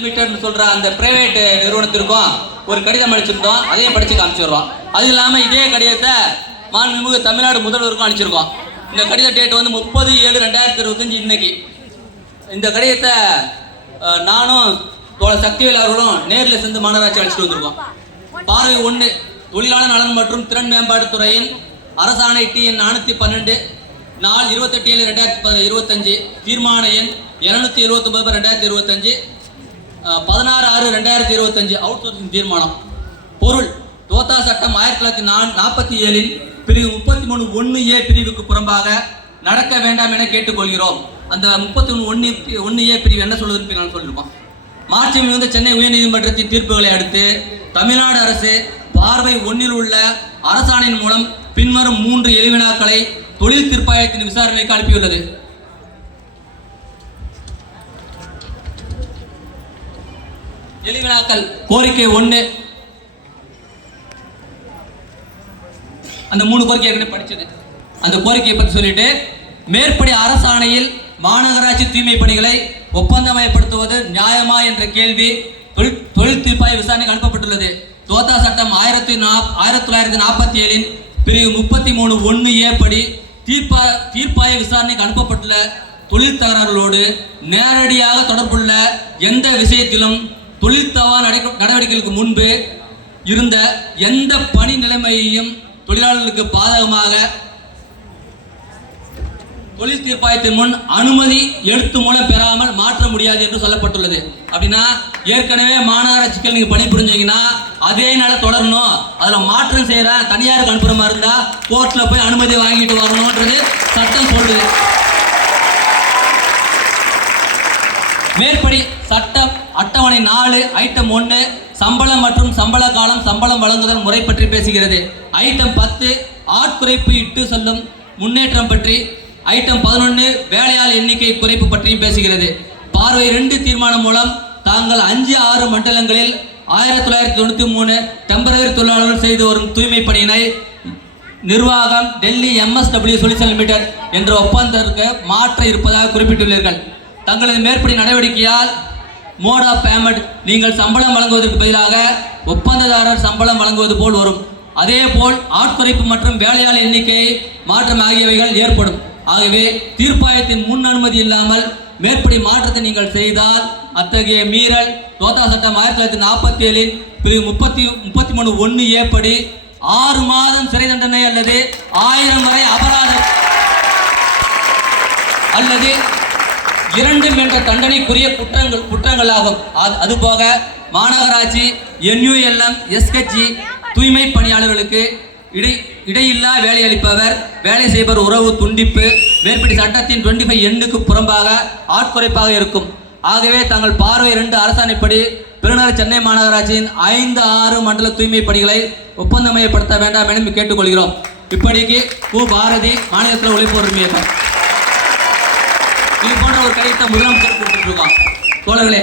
மீட்டர்னு சொல்ற அந்த பிரைவேட் நிறுவனத்திற்கும் ஒரு கடிதம் அளிச்சிருந்தோம். அதையும் படிச்சு காமிச்சிடுறோம். அது இல்லாம இதே கடிதத்தை மாண்புமிகு தமிழ்நாடு முதல்வருக்கும் அனுப்பிச்சிருக்கோம். இந்த கடித டேட் வந்து 30/7/2025 இன்னைக்கு. இந்த கடிதத்தை நானும் சக்திவேல் அவர்களும் நேரில் சென்று மாநகராட்சி அழைச்சிட்டு வந்திருக்கோம். பார்வை 1 தொழிலாளர் நலன் மற்றும் திறன் மேம்பாட்டு துறையின் அரசாணை TN 412 நாள் 28/7/2025 தீர்மான எண் 779/2025 16/6/2025 அவுட் சோர்சிங் தீர்மானம். பொருள்: தோத்தா சட்டம் 1947 பிரிவு 33(1)A பிரிவுக்கு புறம்பாக நடக்க வேண்டாம் என கேட்டுக்கொள்கிறோம். அந்த 33(1)A பிரிவு என்ன சொல்லுதுன்னு நான் சொல்லியிருக்கோம். மார்ச்சில் வந்து சென்னை உயர்நீதிமன்றத்தின் தீர்ப்புகளை அடுத்து தமிழ்நாடு அரசு பார்வை 1 உள்ள அரசாணையின் மூலம் பின்வரும் 3 எளிவினாக்களை தொழில் தீர்ப்பாயத்தின் விசாரணைக்கு அனுப்பியுள்ளது. எளிவினாக்கள்: கோரிக்கை 1, அந்த 3 கோரிக்கை ஏற்கனவே படிச்சது. அந்த கோரிக்கையை பற்றி சொல்லிட்டு, மேற்படி அரசாணையில் மாநகராட்சி தூய்மை பணிகளை ஒப்பந்தமயப்படுத்துவது நியாயமா என்ற கேள்வி தொழில் தீர்ப்பாய விசாரணைக்கு அனுப்பப்பட்டுள்ளது. தோத்தா சட்டம் 1947 பிரிவு 33(1)A படி தீர்ப்பாய விசாரணைக்கு அனுப்பப்பட்டுள்ள தொழில் தகராறுகளோடு நேரடியாக தொடர்புள்ள எந்த விஷயத்திலும் தொழில் தவறான நடவடிக்கைகளுக்கு முன்பு இருந்த எந்த பணி நிலைமையையும் தொழிலாளர்களுக்கு பாதகமாக தொழில் தீர்ப்பாயத்தின் முன் அனுமதி எழுத்து மூலம் பெறாமல் மாற்ற முடியாது என்று சொல்லப்பட்டுள்ளது. அப்படின்னா ஏற்கனவே மாநகராட்சிகள் நீங்க பணிபுரிஞ்சீங்கன்னா அதே நாள தொடரணும். அதுல மாற்றம் செய்யற தனியாருக்கு அனுப்புற மாதிரி இருந்தா கோர்ட்ல போய் அனுமதி வாங்கிட்டு வரணும்ன்றது சட்டம் சொல்லுது. மேற்படி சட்டம் அட்டவணை 4 ஐட்டம் 1 சம்பளம் மற்றும் சம்பள காலம் சம்பளம் வழங்குதல் முறை பற்றி பேசுகிறது. ஐட்டம் 10 ஆட்குறைப்பு இட்டு சொல்லும் முன்னேற்றம் பற்றி, ஐட்டம் 11 வேலையாள் எண்ணிக்கை குறைப்பு பற்றியும் பேசுகிறது. பார்வை 2 தீர்மானம் மூலம் தாங்கள் 5-6 மண்டலங்களில் 1993 டெம்பரரி தொழிலாளர்கள் செய்து வரும் தூய்மை பணியினை நிர்வாகம் டெல்லி MSW சொல்யூஷன் லிமிடெட் என்ற ஒப்பந்தத்திற்கு மாற்ற இருப்பதாக குறிப்பிட்டுள்ளீர்கள். தங்களது மேற்படி நடவடிக்கையால் மோட் ஆஃப் பேமெண்ட் நீங்கள் சம்பளம் வழங்குவதற்கு பதிலாக ஒப்பந்ததாரர் சம்பளம் வழங்குவது போல் வரும். அதே போல் ஆட்குறைப்பு மற்றும் வேலையாளர் எண்ணிக்கை மாற்றம் ஆகியவைகள் ஏற்படும். ஆகவே தீர்ப்பாயத்தின் முன் அனுமதி இல்லாமல் மேற்படி மாற்றத்தை நீங்கள் செய்தால் அத்தகைய மீறல் தோத்தா சட்டம் 1947 பிரிவு 33(1)A படி 6 மாதம் சிறை தண்டனை அல்லது 1000 வரை அபராதம் அல்லது 2 என்ற தண்டனைக்குரிய குற்றங்களாகும். அதுபோக மாநகராட்சி NULM SHG தூய்மை பணியாளர்களுக்கு இடையில்லா வேலை அளிப்பவர் வேலை செய்பவர் உறவு துண்டிப்பு மேற்படி சட்டத்தின் 25 எண்ணுக்கு புறம்பாக ஆட்குறைப்பாக இருக்கும். ஆகவே தங்கள் பார்வை 2 அரசாணைப்படி பெருநகர சென்னை மாநகராட்சியின் 5-6 மண்டல தூய்மை பணிகளை ஒப்பந்தமயப்படுத்த வேண்டாம் என கேட்டுக்கொள்கிறோம். இப்படிக்கு பாரதி மாநிலத்தில் உழைப்பு உரிமையகம் இது போன்ற ஒரு கடிதத்தை முதலமைச்சர் கொடுத்துட்டு இருக்கோம். தோழர்களே,